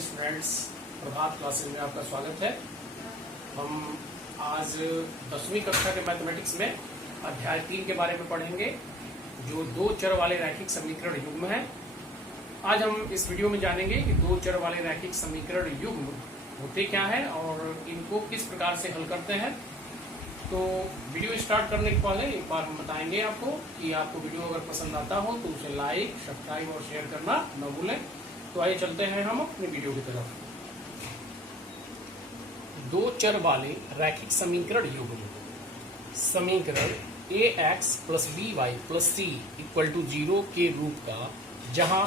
Students, प्रभात classes में आपका स्वागत है। हम आज 10वीं कक्षा के मैथमेटिक्स में अध्याय 3 के बारे में पढ़ेंगे, जो दो चर वाले रैखिक समीकरण युग्म है। आज हम इस वीडियो में जानेंगे कि दो चर वाले रैखिक समीकरण युग्म होते क्या है और इनको किस प्रकार से हल करते हैं। तो वीडियो स्टार्ट करने के पहले एक बार हम बताएंगे आपको कि आपको वीडियो अगर पसंद आता हो तो उसे लाइक, सब्सक्राइब और शेयर करना न भूलें। तो आइए चलते हैं हम अपनी वीडियो की तरफ। दो चर वाले रैखिक समीकरण युग्म समीकरण ax plus by plus c equal to 0 के रूप का, जहां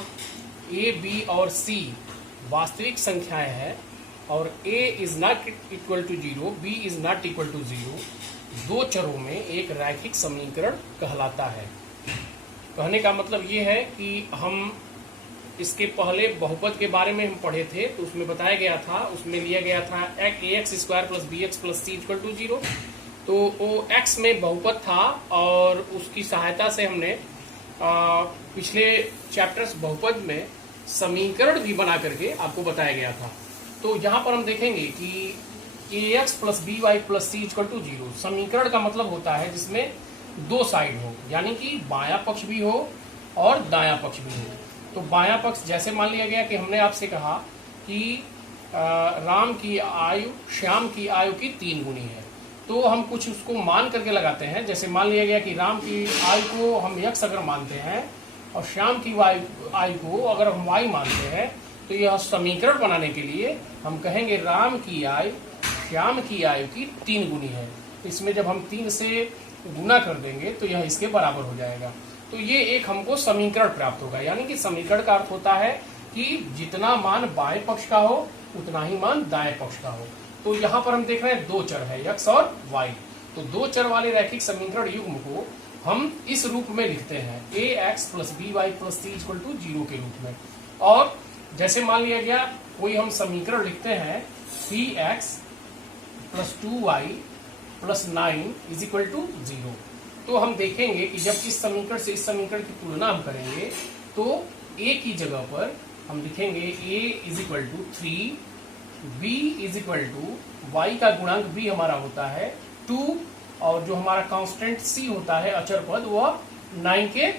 a, b और c वास्तविक संख्याएं हैं और a is not equal to 0, b is not equal to 0, दो चरों में एक रैखिक समीकरण कहलाता है। कहने का मतलब ये है कि हम इसके पहले बहुपद के बारे में हम पढ़े थे, तो उसमें बताया गया था, उसमें लिया गया था ax square plus B x plus C equal to 0। तो वो x में बहुपद था और उसकी सहायता से हमने पिछले चैप्टर्स बहुपद में समीकरण भी बना करके आपको बताया गया था। तो यहाँ पर हम देखेंगे कि ax plus B Y plus C equal to 0 समीकरण का मतलब होता है जिसमें दो साइड हो, यानी कि बायां पक्ष भी हो और दायां पक्ष भी हो। तो बायां पक्ष, जैसे मान लिया गया कि हमने आपसे कहा कि राम की आयु श्याम की आयु की 3 गुनी है, तो हम कुछ उसको मान करके लगाते हैं। जैसे मान लिया गया कि राम की आयु को हम x अगर मानते हैं और श्याम की आयु को अगर हम y मानते हैं, तो यह समीकरण बनाने के लिए हम कहेंगे राम की आयु श्याम की आयु की 3 गुनी है। इसमें जब हम 3 से गुना कर देंगे तो यह इसके बराबर हो जाएगा। तो ये एक हमको समीकरण प्राप्त होगा, यानी कि समीकरण का अर्थ होता है कि जितना मान बाएं पक्ष का हो उतना ही मान दाएं पक्ष का हो। तो यहाँ पर हम देख रहे हैं दो चर है, x और y। तो दो चर वाले रैखिक समीकरण युग्म को हम इस रूप में लिखते हैं ax plus B Y plus C equal to 0 के रूप में। और जैसे मान लिया गया कोई हम समीकरण लिखते हैं 3x plus 2y plus 9 is equal to 0, तो हम देखेंगे कि जब इस समीकरण से इस समीकरण की तुलना हम करेंगे तो a की जगह पर हम लिखेंगे a is equal to 3, b is equal to y का गुणांक b हमारा होता है 2, और जो हमारा कांस्टेंट c होता है अचर पद, वह 9 के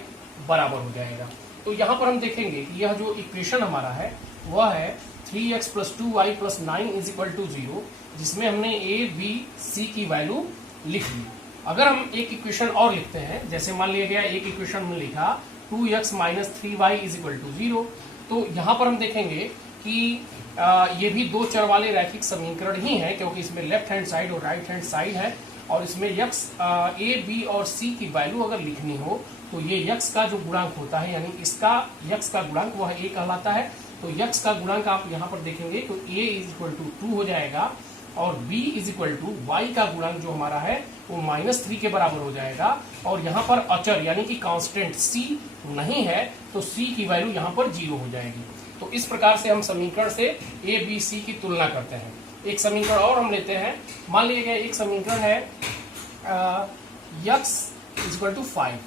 बराबर हो जाएगा। तो यहाँ पर हम देखेंगे कि यह जो इक्वेशन हमारा है वह है 3x plus 2y plus 9 is equal to 0, जिसमें हमने a, b, c की वैल्यू लिख ली। अगर हम एक इक्वेशन और लिखते हैं, जैसे मान लिया गया एक इक्वेशन में लिखा 2x minus 3y is equal to 0, तो यहाँ पर हम देखेंगे कि ये भी दो चर वाले रैखिक समीकरण ही है, क्योंकि इसमें लेफ्ट हैंड साइड और राइट हैंड साइड है। और इसमें x, a, b और c की वैल्यू अगर लिखनी हो तो ये x का जो गुणांक होता है, यानी इसका x का गुणांक वह a कहलाता है। तो x का गुणांक आप यहाँ पर देखेंगे तो a इज इक्वल टू 2 हो जाएगा, और b is equal to y का गुणांक जो हमारा है वो -3 के बराबर हो जाएगा। और यहाँ पर अचर यानी कि कांस्टेंट c नहीं है, तो c की वैल्यू यहाँ पर 0 हो जाएगी। तो इस प्रकार से हम समीकरण से a, b, c की तुलना करते हैं। एक समीकरण और हम लेते हैं। मान लिया एक समीकरण है x is equal to 5,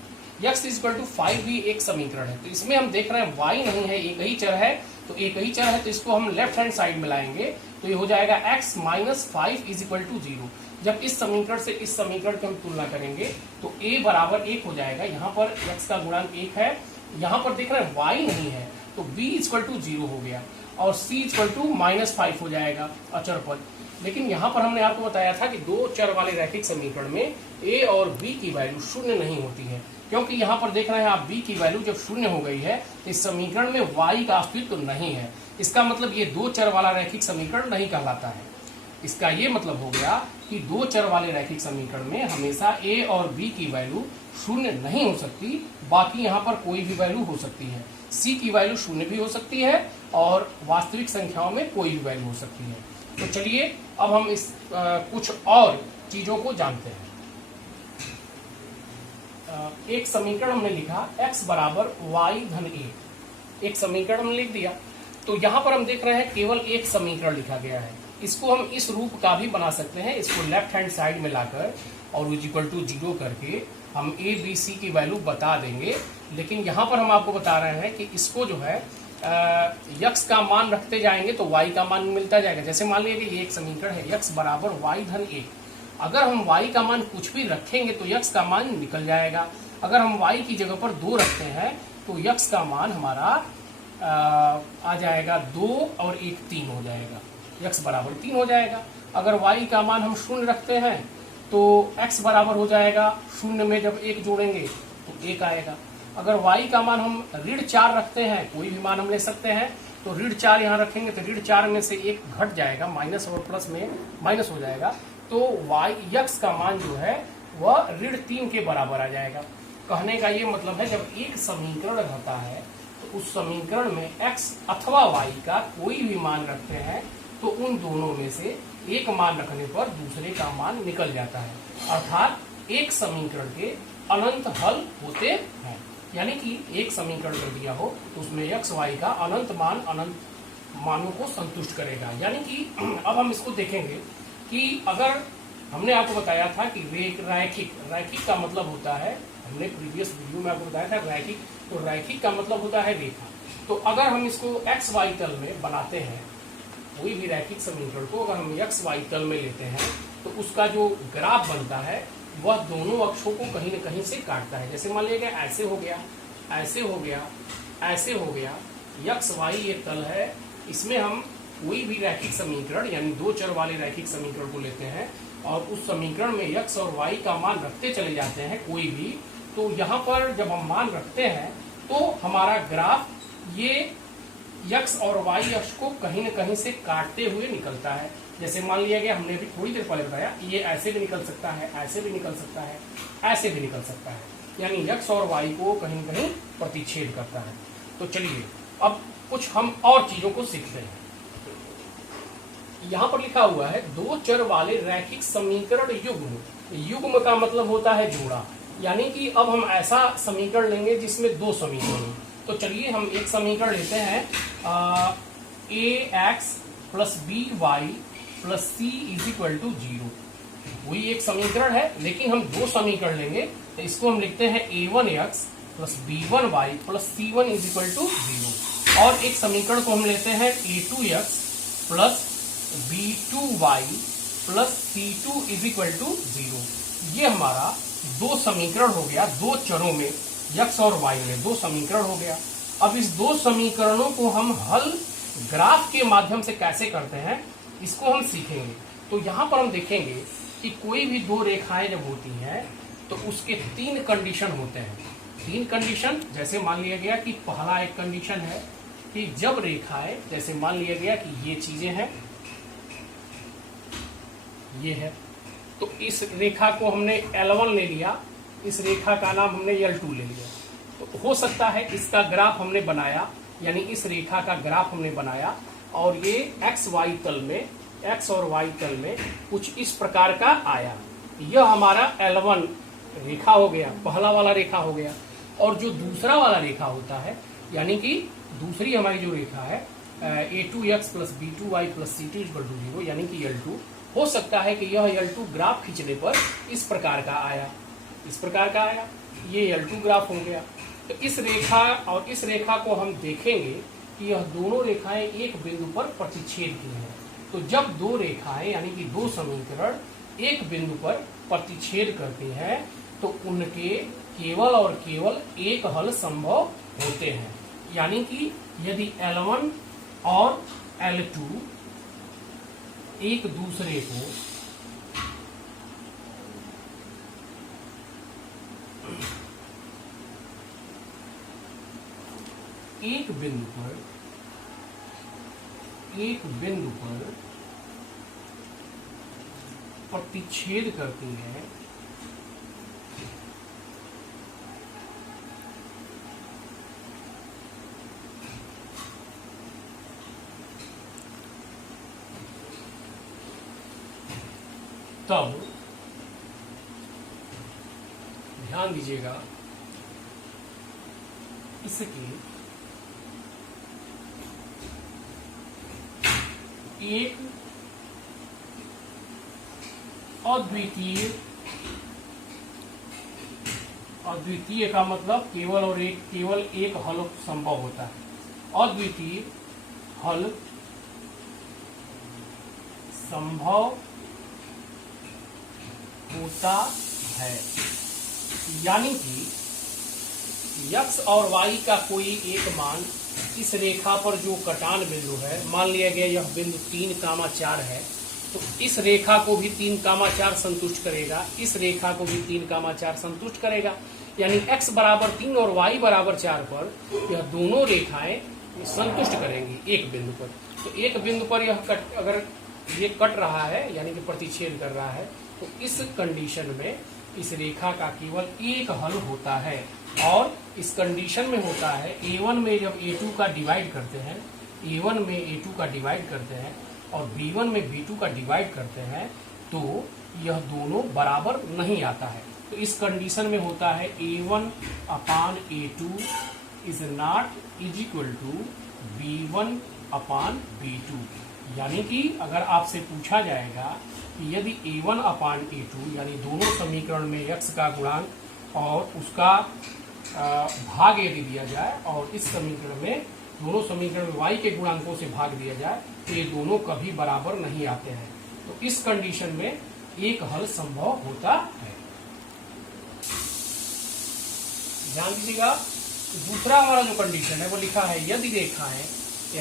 x is equal to 5 भी एक समीकरण है। तो इसमें हम देख रहे हैं y नहीं है, एक ही चर है। तो एक ही चर है तो इसको हम लेफ्ट हैंड साइड में लाएंगे, तो ये हो जाएगा x minus 5 is equal to 0। जब इस समीकरण से इस समीकरण की हम तुलना करेंगे तो a बराबर 1 हो जाएगा। यहाँ पर x का गुणांक 1 है, यहाँ पर देख रहे हैं y नहीं है, तो b इक्वल टू 0 हो गया और c इक्वल टू -5 हो जाएगा अचर पद। लेकिन यहाँ पर हमने आपको बताया था कि दो चर वाले रैखिक समीकरण में a और b की वैल्यू शून्य नहीं होती है, क्योंकि यहाँ पर देख रहे हैं आप b की वैल्यू जब शून्य हो गई है तो इस समीकरण में y का अस्तित्व नहीं है। इसका मतलब ये दो चर वाला रैखिक समीकरण नहीं कहलाता है। इसका ये मतलब हो गया कि दो चर वाले रैखिक समीकरण में हमेशा a और b की वैल्यू शून्य नहीं हो सकती, बाकी यहाँ पर कोई भी वैल्यू हो सकती है। c की वैल्यू शून्य भी हो सकती है और वास्तविक संख्याओं में कोई भी वैल्यू हो सकती है। तो चलिए अब हम इस कुछ और चीजों को जानते हैं। एक समीकरण हमने लिखा x बराबर y धन a, एक समीकरण हमने लिख दिया। तो यहाँ पर हम देख रहे हैं केवल एक समीकरण लिखा गया है। इसको हम इस रूप का भी बना सकते हैं, इसको लेफ्ट हैंड साइड में लाकर और इज इक्वल टू 0 करके हम a, b, c की वैल्यू बता देंगे। लेकिन यहाँ पर हम आपको बता रहे हैं कि इसको जो है यक्स का मान रखते जाएंगे तो वाई का मान मिलता जाएगा। जैसे मान लीजिए कि ये एक समीकरण है, यक्स बराबर वाई धन 1। अगर हम वाई का मान कुछ भी रखेंगे तो यक्स का मान निकल जाएगा। अगर हम वाई की जगह पर 2 रखते हैं तो यक्स का मान हमारा आ जाएगा 2 और 1 3 हो जाएगा, यक्स बराबर 3 हो जाएगा। अगर वाई का मान हम 0 रखते हैं तो एक्स बराबर हो जाएगा 0 में जब 1 जोड़ेंगे तो 1 आएगा। अगर y का मान हम -4 रखते हैं, कोई भी मान हम ले सकते हैं, तो -4 यहाँ रखेंगे तो -4 में से 1 घट जाएगा, माइनस और प्लस में माइनस हो जाएगा, तो यक्स का मान जो है वह -3 के बराबर आ जाएगा। कहने का ये मतलब है जब एक समीकरण रहता है तो उस समीकरण में x अथवा y का कोई भी मान रखते हैं तो उन दोनों में से एक मान रखने पर दूसरे का मान निकल जाता है, अर्थात एक समीकरण के अनंत हल होते हैं। यानी कि एक समीकरण कर दिया हो तो उसमें x y का अनंत मानों को संतुष्ट करेगा। यानी कि अब हम इसको देखेंगे कि अगर हमने आपको बताया था कि रैखिक का मतलब होता है, हमने प्रीवियस वीडियो में आपको बताया था रैखिक, तो रैखिक का मतलब होता है रेखा। तो अगर हम इसको x y तल में बनाते हैं, कोई भी रैखिक समीकरण को अगर हम x y तल में लेते हैं तो उसका जो ग्राफ बनता है वह दोनों अक्षों को कहीं न कहीं से काटता है। जैसे मान लीजिए ऐसे हो गया, ऐसे हो गया, ऐसे हो गया, यक्स वाई ये तल है, इसमें हम कोई भी रैखिक समीकरण यानी 2 चर वाले रैखिक समीकरण को लेते हैं और उस समीकरण में यक्स और वाई का मान रखते चले जाते हैं कोई भी, तो यहाँ पर जब हम मान रखते हैं तो हमारा ग्राफ ये यक्स और वाई अक्ष को कहीं न कहीं से काटते हुए निकलता है। जैसे मान लिया गया, हमने भी थोड़ी देर पहले बताया, ये ऐसे भी निकल सकता है, ऐसे भी निकल सकता है, ऐसे भी निकल सकता है, यानी यक्स और वाई को कहीं न कहीं प्रतिच्छेद करता है। तो चलिए अब कुछ हम और चीजों को सीखते हैं। यहाँ पर लिखा हुआ है 2 चर वाले रैखिक समीकरण युग्म। युग्म का मतलब होता है जोड़ा, यानी कि अब हम ऐसा समीकरण लेंगे जिसमें 2 समीकरण। तो चलिए हम एक समीकरण लेते हैं ax plus by plus c is equal to 0। वही एक समीकरण है, लेकिन हम 2 समीकरण लेंगे तो इसको हम लिखते हैं a1x plus b1y plus c1 is equal to 0। और एक समीकरण को हम लेते हैं a2x plus b2y plus c2 is equal to 0। ये हमारा 2 समीकरण हो गया, 2 चरों में यक्स और वाई में 2 समीकरण हो गया। अब इस 2 समीकरणों को हम हल ग्राफ के माध्यम से कैसे करते हैं इसको हम सीखेंगे। तो यहाँ पर हम देखेंगे कि कोई भी 2 रेखाएं जब होती हैं तो उसके 3 कंडीशन होते हैं। 3 कंडीशन, जैसे मान लिया गया कि पहला एक कंडीशन है कि जब रेखाएं, जैसे मान लिया गया कि ये चीजें हैं, ये है, तो इस रेखा को हमने L1 ले लिया, इस रेखा का नाम हमने L2 ले लिया। तो हो सकता है इसका ग्राफ हमने बनाया, यानी इस रेखा का ग्राफ हमने बनाया और ये एक्स वाई तल में, एक्स और वाई तल में कुछ इस प्रकार का आया। यह हमारा L1 रेखा हो गया, पहला वाला रेखा हो गया। और जो दूसरा वाला रेखा होता है, यानी कि दूसरी हमारी जो रेखा है a2x plus b2y plus c2 equal to 0, यानी कि L2, हो सकता है कि यह L2 ग्राफ खींचने पर इस प्रकार का आया, इस प्रकार का आया, ये L2 ग्राफ हो गया। तो इस रेखा और इस रेखा को हम देखेंगे कि यह दोनों रेखाएं एक बिंदु पर प्रतिच्छेद की हैं। तो जब 2 रेखाएं यानी कि 2 समीकरण एक बिंदु पर प्रतिच्छेद करते हैं तो उनके केवल और केवल एक हल संभव होते हैं। यानी कि यदि L1 और L2 एक दूसरे को एक बिंदु पर प्रतिच्छेद करती है तब ध्यान दीजिएगा इसके एक अद्वितीय का मतलब केवल एक हल संभव होता है। अद्वितीय हल संभव होता है। यानी कि x और y का कोई एक मान इस रेखा पर जो कटान बिंदु है, मान लिया गया यह बिंदु 3,4 है, तो इस रेखा को भी 3,4 संतुष्ट करेगा, इस रेखा को भी 3,4 संतुष्ट करेगा। यानी x बराबर 3 और y बराबर 4 पर यह दोनों रेखाएं संतुष्ट करेंगी एक बिंदु पर। तो एक बिंदु पर यह अगर ये कट रहा है यानी कि प्रतिच्छेद कर रहा है, तो इस कंडीशन में इस रेखा का केवल एक हल होता है। और इस कंडीशन में होता है a1 में जब a2 का डिवाइड करते हैं, a1 में a2 का डिवाइड करते हैं और b1 में b2 का डिवाइड करते हैं, तो यह दोनों बराबर नहीं आता है। तो इस कंडीशन में होता है a1 upon a2 is not is equal to b1 upon b2। यानी कि अगर आपसे पूछा जाएगा कि यदि a1 अपान a2 यानी दोनों समीकरण में x का गुणांक और उसका भाग यदि दिया जाए और इस समीकरण में दोनों समीकरण में y के गुणांकों से भाग दिया जाए, तो ये दोनों कभी बराबर नहीं आते हैं। तो इस कंडीशन में एक हल संभव होता है। ध्यान दीजिएगा, दूसरा हमारा जो कंडीशन है वो लिखा है यदि रेखाएं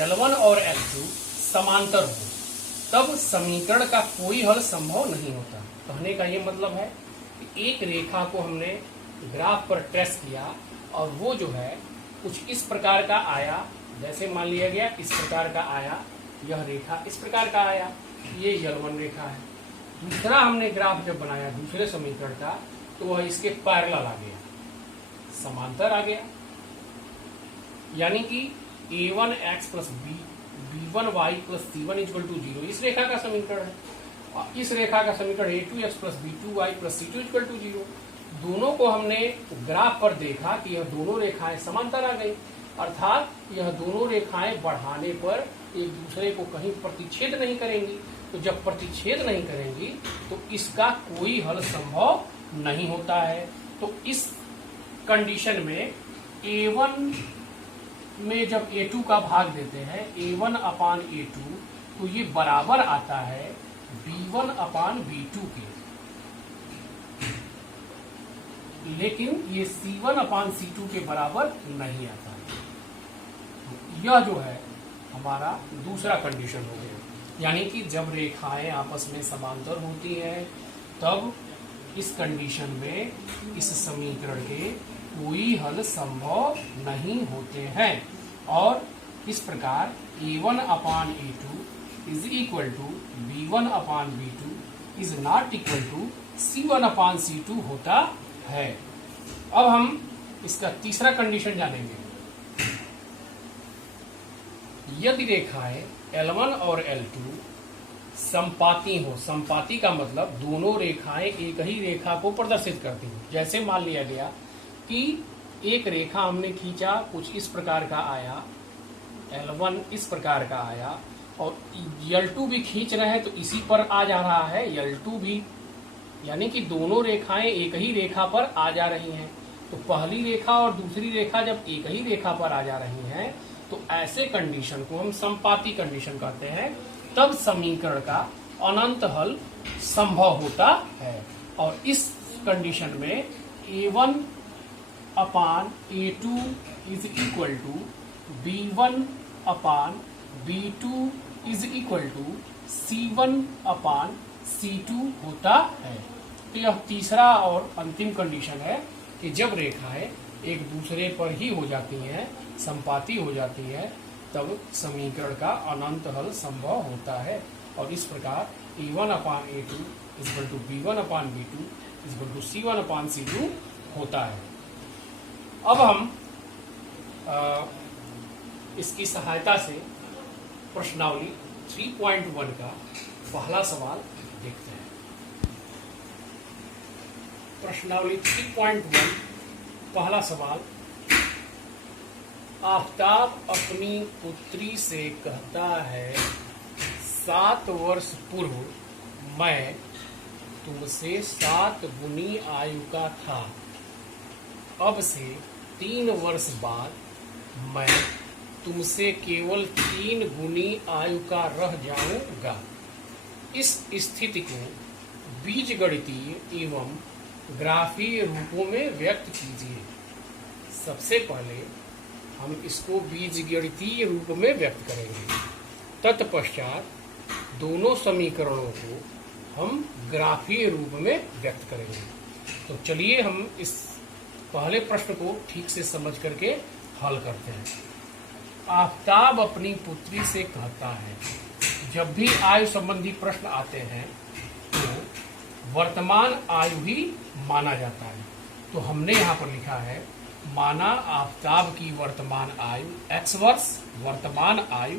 L1 और L2 समांतर हो तब समीकरण का कोई हल संभव नहीं होता। कहने का ये मतलब है कि एक रेखा को हमने ग्राफ पर ट्रेस किया और वो जो है कुछ इस प्रकार का आया, जैसे मान लिया गया इस प्रकार का आया, यह रेखा इस प्रकार का आया, ये L1 रेखा है। दूसरा हमने ग्राफ जब बनाया दूसरे समीकरण का, तो वह इसके पैरेलल आ गया, समांतर आ गया। यानी कि a1x plus b1y plus c1 equal to 0 इस रेखा का समीकरण है, और इस रेखा का समीकरण a2x plus b2y plus c2 equal to 0। दोनों को हमने ग्राफ पर देखा कि यह दोनों रेखाएं समांतर आ गई, अर्थात यह दोनों रेखाएं बढ़ाने पर एक दूसरे को कहीं प्रतिच्छेद नहीं करेंगी। तो जब प्रतिच्छेद नहीं करेंगी तो इसका कोई हल संभव नहीं होता है। तो इस कंडीशन में a1 में जब a2 का भाग देते हैं, a1 अपान a2, तो ये बराबर आता है b1 अपान b2 के, लेकिन ये c1 अपान c2 के बराबर नहीं आता है। यह जो है हमारा दूसरा कंडीशन हो गया। यानी कि जब रेखाएं आपस में समांतर होती हैं तब इस कंडीशन में इस समीकरण के कोई हल संभव नहीं होते हैं। और इस प्रकार a1 upon a2 is equal to b1 upon b2 is not equal to c1 upon c2 होता है। अब हम इसका तीसरा कंडीशन जानेंगे। यदि रेखाएं L1 और L2 संपाती हो, संपाती का मतलब दोनों रेखाएं एक ही रेखा को प्रदर्शित करती हो। जैसे मान लिया गया कि एक रेखा हमने खींचा, कुछ इस प्रकार का आया, L1 इस प्रकार का आया, और L2 भी खींच रहे हैं तो इसी पर आ जा रहा है L2 भी, यानी कि दोनों रेखाएं एक ही रेखा पर आ जा रही हैं। तो पहली रेखा और दूसरी रेखा जब एक ही रेखा पर आ जा रही हैं तो ऐसे कंडीशन को हम संपाती कंडीशन कहते हैं। तब समीकरण का अनंत हल संभव होता है। और इस कंडीशन में a1 upon a2 is equal to b1 upon b2 is equal to c1 upon c2 होता है। तो यह तीसरा और अंतिम कंडीशन है कि जब रेखाएं एक दूसरे पर ही हो जाती हैं, संपाती हो जाती है, तब समीकरण का अनंत हल संभव होता है। और इस प्रकार a1 upon a2 equal to b1 upon b2 equal to c1 upon c2 होता है। अब हम इसकी सहायता से प्रश्नावली 3.1 का पहला सवाल देखते हैं। प्रश्नावली 3.1 पहला सवाल, आफताब अपनी पुत्री से कहता है 7 वर्ष पूर्व मैं तुमसे 7 गुनी आयु का था, अब से 3 वर्ष बाद मैं तुमसे केवल 3 गुनी आयु का रह जाऊंगा। इस स्थिति को बीजगणितीय एवं ग्राफीय रूपों में व्यक्त कीजिए। सबसे पहले हम इसको बीजगणितीय रूप में व्यक्त करेंगे, तत्पश्चात दोनों समीकरणों को हम ग्राफीय रूप में व्यक्त करेंगे। तो चलिए हम इस पहले प्रश्न को ठीक से समझ करके हल करते हैं। आफताब अपनी पुत्री से कहता है, जब भी आयु संबंधी प्रश्न आते हैं तो वर्तमान आयु ही माना जाता है। तो हमने यहाँ पर लिखा है, माना आफताब की वर्तमान आयु x वर्ष, वर्तमान आयु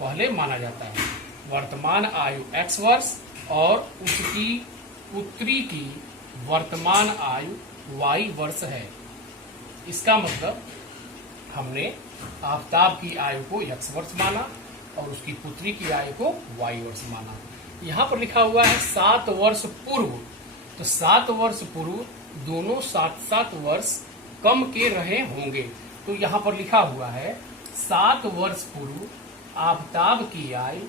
पहले माना जाता है, वर्तमान आयु x वर्ष और उसकी पुत्री की वर्तमान आयु y वर्ष है। इसका मतलब हमने आफताब की आयु को x वर्ष माना और उसकी पुत्री की आयु को y वर्ष माना। यहाँ पर लिखा हुआ है 7 वर्ष पूर्व, तो 7 वर्ष पूर्व दोनों 7 वर्ष कम के रहे होंगे। तो यहाँ पर लिखा हुआ है 7 वर्ष पूर्व आफताब की आयु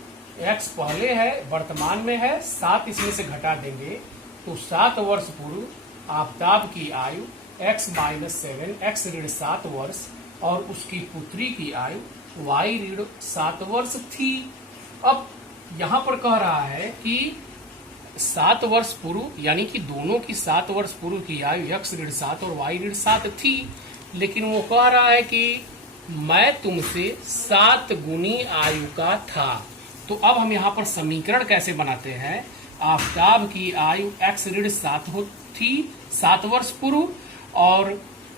x पहले है, वर्तमान में है, 7 इसमें से घटा देंगे तो 7 वर्ष पूर्व आफताब की आयु x - 7 x ऋण 7 वर्ष और उसकी पुत्री की आयु y ऋण 7 वर्ष थी। अब यहाँ पर कह रहा है कि 7 वर्ष पूर्व यानी कि दोनों की 7 वर्ष पूर्व की आयु x ऋण 7 और y ऋण 7 थी, लेकिन वो कह रहा है कि मैं तुमसे 7 गुनी आयु का था। तो अब हम यहाँ पर समीकरण कैसे बनाते हैं? आफताब की आयु x ऋण 7 थी 7 वर्ष पूर्व और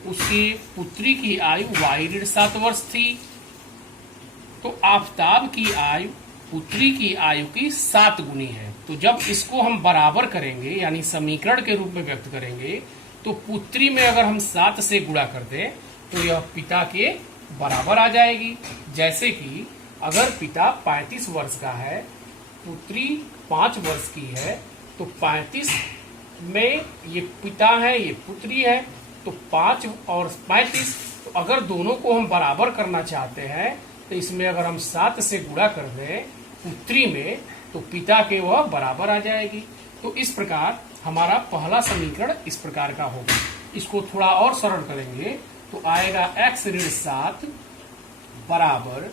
उसकी पुत्री की आयु y ऋण 7 वर्ष थी। तो आफताब की आयु पुत्री की आयु की 7 गुनी है। तो जब इसको हम बराबर करेंगे यानी समीकरण के रूप में व्यक्त करेंगे तो पुत्री में अगर हम 7 से गुणा कर दें तो यह पिता के बराबर आ जाएगी। जैसे कि अगर पिता 35 वर्ष का है, पुत्री 5 वर्ष की है, तो 35 में ये पिता है, ये पुत्री है, तो 5 और 35, तो अगर दोनों को हम बराबर करना चाहते हैं तो इसमें अगर हम 7 से गुणा कर दें पुत्री में तो पिता के वह बराबर आ जाएगी। तो इस प्रकार हमारा पहला समीकरण इस प्रकार का होगा। इसको थोड़ा और सरल करेंगे तो आएगा x ऋण 7 बराबर,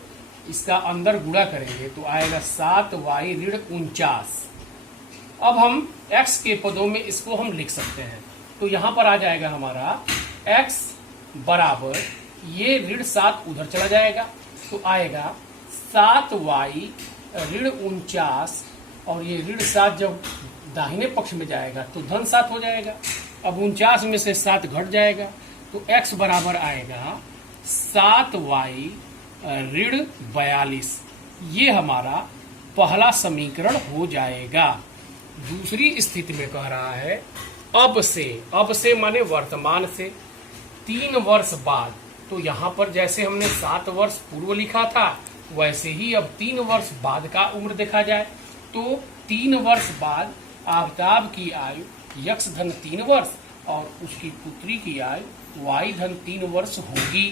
इसका अंदर गुणा करेंगे तो आएगा 7y ऋण 49। अब हम x के पदों में इसको हम लिख सकते हैं। तो यहाँ पर आ जाएगा हमारा x बराबर, ये ऋण 7 उधर चला जाएगा तो आएगा 7y ऋण 49 और ये ऋण 7 जब दाहिने पक्ष में जाएगा तो धन 7 हो जाएगा। अब 49 में से 7 घट जाएगा तो x बराबर आएगा 7y ऋण 42। ये हमारा पहला समीकरण हो जाएगा। दूसरी स्थिति में कह रहा है अब से माने वर्तमान से 3 वर्ष बाद। तो यहाँ पर जैसे हमने 7 वर्ष पूर्व लिखा था वैसे ही अब 3 वर्ष बाद का उम्र देखा जाए तो 3 वर्ष बाद आफताब की आयु x धन 3 वर्ष और उसकी पुत्री की आयु y धन 3 वर्ष होगी।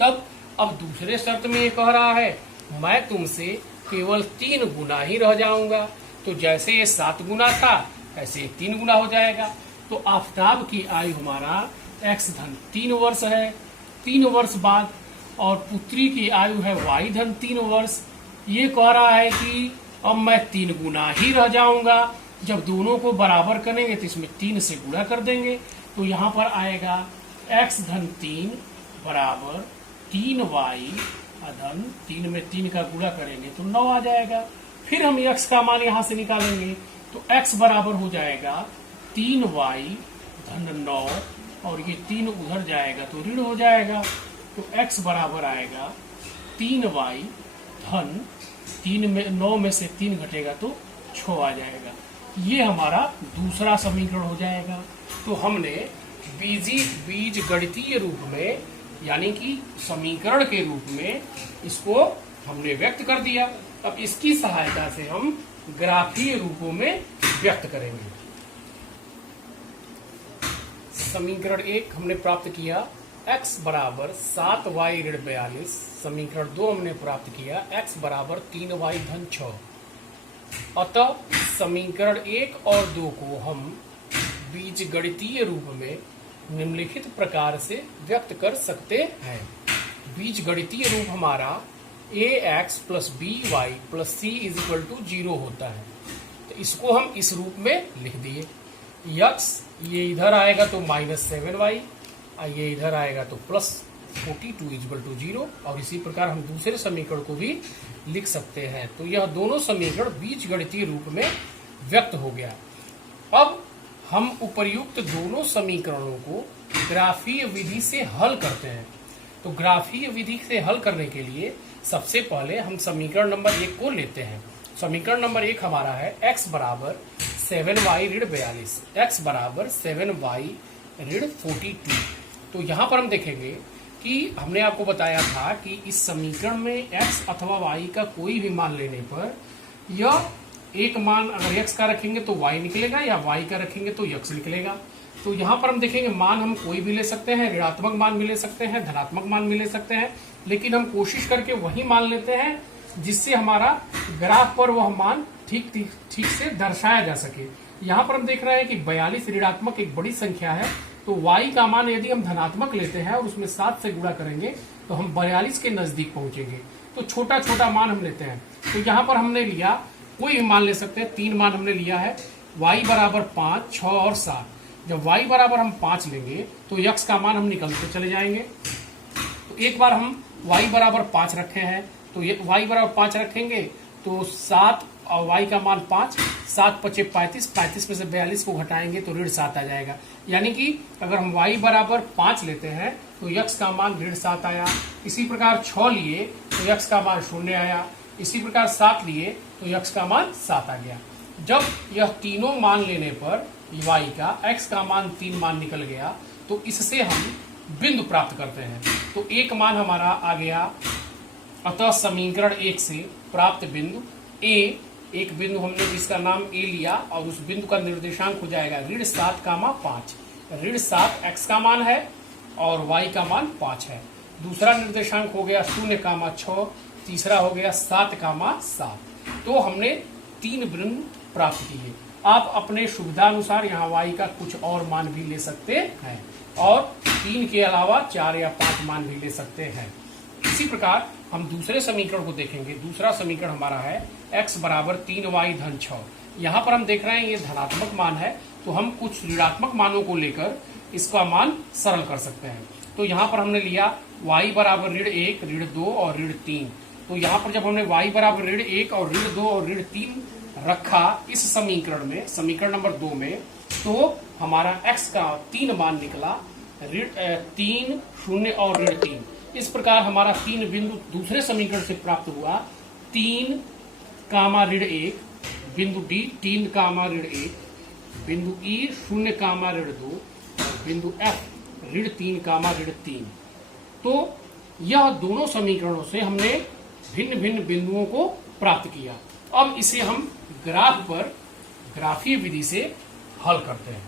तब अब दूसरे शर्त में ये कह रहा है मैं तुमसे केवल 3 गुना ही रह जाऊंगा। तो जैसे ये 7 गुना था ऐसे 3 गुना हो जाएगा। तो आफताब की आयु हमारा x धन 3 वर्ष है 3 वर्ष बाद और पुत्री की आयु है y धन 3 वर्ष। ये कह रहा है कि अब मैं 3 गुना ही रह जाऊंगा। जब दोनों को बराबर करेंगे तो इसमें 3 से गुणा कर देंगे तो यहाँ पर आएगा x धन 3 बराबर 3y धन 3 में 3 का गुणा करेंगे तो 9 आ जाएगा। फिर हम x का मान यहाँ से निकालेंगे तो x बराबर हो जाएगा 3y धन 9 और ये 3 उधर जाएगा तो ऋण हो जाएगा। तो x बराबर आएगा 3y धन 3 में 9 में से 3 घटेगा तो 6 आ जाएगा। ये हमारा दूसरा समीकरण हो जाएगा। तो हमने बीज गणितीय रूप में यानी कि समीकरण के रूप में इसको हमने व्यक्त कर दिया। अब इसकी सहायता से हम ग्राफीय रूपों में व्यक्त करेंगे। समीकरण 1 हमने प्राप्त किया x बराबर 7y ऋण 42, समीकरण 2 हमने प्राप्त किया, x बराबर 3y धन 6। अतः समीकरण 1 और 2 को हम बीजगणितीय रूप में निम्नलिखित प्रकार से व्यक्त कर सकते हैं। बीजगणितीय रूप हमारा ax plus by plus c is equal to 0 होता है, तो इसको हम इस रूप में लिख दिए। x ये इधर आएगा तो -7y, ये इधर आएगा तो प्लस 42 इज इक्वल टू 0, और इसी प्रकार हम दूसरे समीकरण को भी लिख सकते हैं। तो यह दोनों समीकरण बीजगणितीय रूप में व्यक्त हो गया। अब हम उपर्युक्त दोनों समीकरणों को ग्राफीय विधि से हल करते हैं। तो ग्राफीय विधि से हल करने के लिए सबसे पहले हम समीकरण नंबर 1 को लेते हैं। समीकरण नंबर 1 हमारा है x बराबर 7y ऋण 42, x बराबर 7y ऋण 42। तो यहाँ पर हम देखेंगे कि हमने आपको बताया था कि इस समीकरण में x अथवा y का कोई भी मान लेने पर यह एक मान अगर x का रखेंगे तो y निकलेगा, या y का रखेंगे तो x निकलेगा। तो यहाँ पर हम देखेंगे मान हम कोई भी ले सकते हैं, ऋणात्मक मान भी ले सकते हैं, धनात्मक मान भी ले सकते हैं, लेकिन हम कोशिश करके वही मान लेते हैं जिससे हमारा ग्राफ पर वह मान ठीक से दर्शाया जा सके। यहाँ पर हम देख रहे हैं कि 42 ऋणात्मक एक बड़ी संख्या है, तो y का मान यदि हम धनात्मक लेते हैं और उसमें 7 से गुणा करेंगे तो हम 42 के नजदीक पहुंचेंगे। तो छोटा छोटा मान हम लेते हैं। तो यहाँ पर हमने लिया, कोई भी मान ले सकते हैं, 3 मान हमने लिया है, y बराबर 5, 6 और 7। जब y बराबर हम 5 लेंगे तो x का मान हम निकलते चले जाएंगे। तो एक बार हम y बराबर 5 रखे हैं, तो ये y बराबर 5 रखेंगे तो 7 और y का मान 5, 7 × 5 = 35, 35 में से 42 को घटाएंगे तो ऋण 7 आ जाएगा। यानी कि अगर हम y बराबर 5 लेते हैं तो x का मान ऋण 7 आया। इसी प्रकार 6 लिए तो x का मान 0 आया। इसी प्रकार 7 लिए तो x का मान 7 आ गया। जब यह तीनों मान लेने पर y का x का मान 3 मान निकल गया, तो इससे हम बिंदु प्राप्त करते हैं। तो एक मान हमारा आ गया। अतः समीकरण 1 से प्राप्त बिंदु a, एक बिंदु हमने जिसका नाम a लिया और उस बिंदु का निर्देशांक हो जाएगा ऋण 7, 5। ऋण 7 x का मान है और y का मान 5 है। दूसरा निर्देशांक हो गया 0, 6। तीसरा हो गया 7, 7। तो हमने 3 बिंदु प्राप्त किए। आप अपने सुविधानुसार यहाँ y का कुछ और मान भी ले सकते हैं और 3 के अलावा 4 या 5 मान भी ले सकते हैं। इसी प्रकार हम दूसरे समीकरण को देखेंगे। दूसरा समीकरण हमारा है x बराबर 3y धन 6। यहाँ पर हम देख रहे हैं ये धनात्मक मान है, तो हम कुछ ऋणात्मक मानों को लेकर इसका मान सरल कर सकते हैं। तो यहाँ पर हमने लिया y बराबर ऋण 1, ऋण 2 और ऋण 3। तो यहाँ पर जब हमने y बराबर ऋण 1 और ऋण 2 और ऋण 3 रखा इस समीकरण में, समीकरण नंबर 2 में, तो हमारा x का 3 मान निकला, ऋण 3, 0 और ऋण 3। इस प्रकार हमारा 3 बिंदु दूसरे समीकरण से प्राप्त हुआ। 3, ऋण 1, बिंदु D 3, ऋण 1, बिंदु E 0, ऋण 2, बिंदु F ऋण 3, ऋण 3। तो यह दोनों समीकरणों से हमने भिन्न भिन्न बिंदुओं को प्राप्त किया। अब इसे हम ग्राफ पर ग्राफीय विधि से हल करते हैं,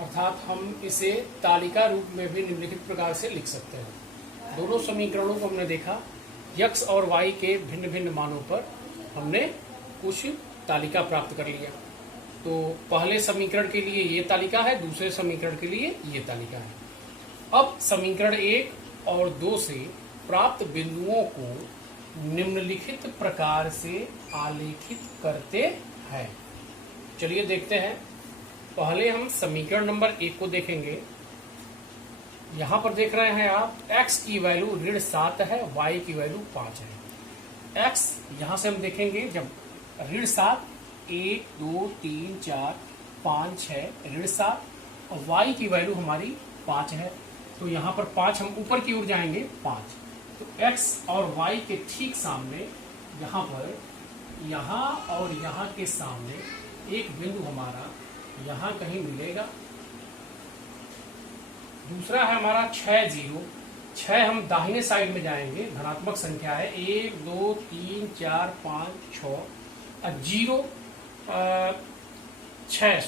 अर्थात हम इसे तालिका रूप में भी निम्नलिखित प्रकार से लिख सकते हैं। दोनों समीकरणों को हमने देखा, x और y के भिन्न भिन्न मानों पर हमने कुछ तालिका प्राप्त कर लिया। तो पहले समीकरण के लिए ये तालिका है, दूसरे समीकरण के लिए ये तालिका है। अब समीकरण 1 और 2 से प्राप्त बिंदुओं को निम्नलिखित प्रकार से आलेखित करते हैं। चलिए देखते हैं। पहले हम समीकरण नंबर 1 को देखेंगे। यहां पर देख रहे हैं आप x की वैल्यू ऋण 7 है, y की वैल्यू 5 है। x यहां से हम देखेंगे, जब ऋण 7 1 2 3 4 5 6 ऋण 7 और y की वैल्यू हमारी 5 है, तो यहाँ पर 5 हम ऊपर की ओर जाएंगे 5। तो x और y के ठीक सामने यहाँ पर, यहाँ और यहाँ के सामने एक बिंदु हमारा यहाँ कहीं मिलेगा। दूसरा है हमारा 6, 0। 6 हम दाहिने साइड में जाएंगे, धनात्मक संख्या है। 1 2 3 4 5 6 0 6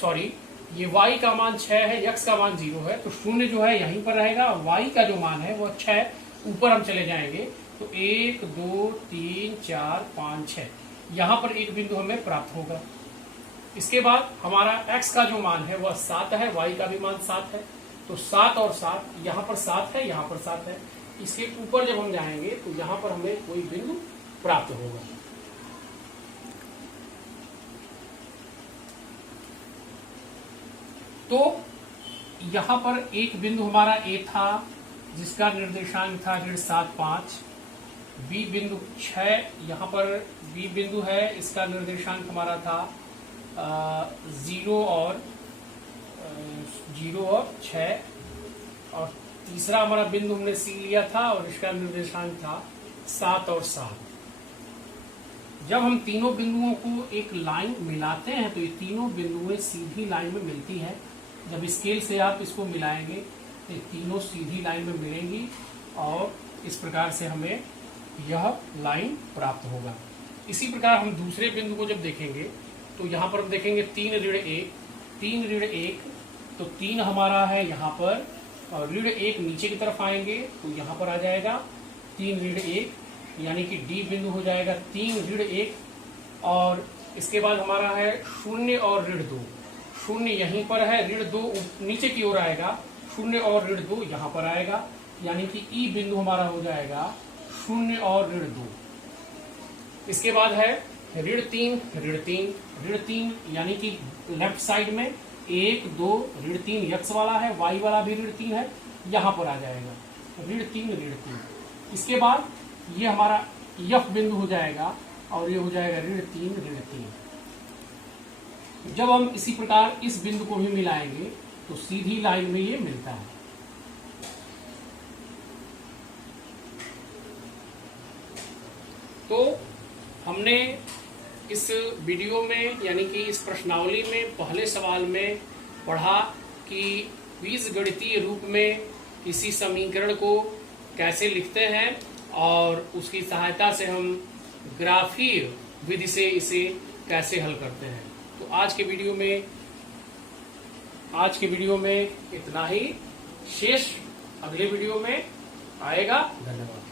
ये y का मान 6 है, x का मान 0 है, तो शून्य जो है यहीं पर रहेगा, y का जो मान है वो 6, ऊपर हम चले जाएंगे तो 1 2 3 4 5 6, यहां पर एक बिंदु हमें प्राप्त होगा। इसके बाद हमारा x का जो मान है वह 7 है, y का भी मान 7 है, तो 7 और 7, यहां पर 7 है, यहां पर 7 है, इसके ऊपर जब हम जाएंगे तो यहां पर हमें कोई बिंदु प्राप्त होगा। तो यहां पर एक बिंदु हमारा A था जिसका निर्देशांक था 7.5, B बिंदु 6, यहां पर B बिंदु है, इसका निर्देशांक हमारा था 0 और 6, और तीसरा हमारा बिंदु हमने C लिया था और इसका निर्देशांक था 7 और 7। जब हम तीनों बिंदुओं को एक लाइन मिलाते हैं तो ये तीनों बिंदुएं सीधी लाइन में मिलती हैं। जब स्केल से आप इसको मिलाएंगे तो ये तीनों सीधी लाइन में मिलेंगी और इस प्रकार से हमें यह लाइन प्राप्त होगा। इसी प्रकार हम दूसरे बिंदु को जब देखेंगे तो यहाँ पर हम देखेंगे 3 ऋण 1, तो 3 हमारा है यहाँ पर, और ऋण 1 नीचे की तरफ आएंगे तो यहाँ पर आ जाएगा 3 ऋण 1, यानी कि डी बिंदु हो जाएगा 3 ऋण 1। और इसके बाद हमारा है 0 और ऋण 2, 0 यहीं पर है, ऋण 2 नीचे की ओर आएगा, 0 और ऋण 2 यहाँ पर आएगा, यानी कि ई बिंदु हमारा हो जाएगा 0 और ऋण 2। इसके बाद है ऋण 3, यानी कि लेफ्ट साइड में 1 2 ऋण 3 x वाला है, y वाला भी ऋण 3 है, यहाँ पर आ जाएगा ऋण 3। इसके बाद ये हमारा F बिंदु हो जाएगा और ये हो जाएगा ऋण 3। जब हम इसी प्रकार इस बिंदु को भी मिलाएंगे तो सीधी लाइन में ये मिलता है। तो हमने इस वीडियो में यानी कि इस प्रश्नावली में पहले सवाल में पढ़ा कि बीजगणितीय रूप में किसी समीकरण को कैसे लिखते हैं और उसकी सहायता से हम ग्राफीय विधि से इसे कैसे हल करते हैं। तो आज के वीडियो में इतना ही, शेष अगले वीडियो में आएगा। धन्यवाद।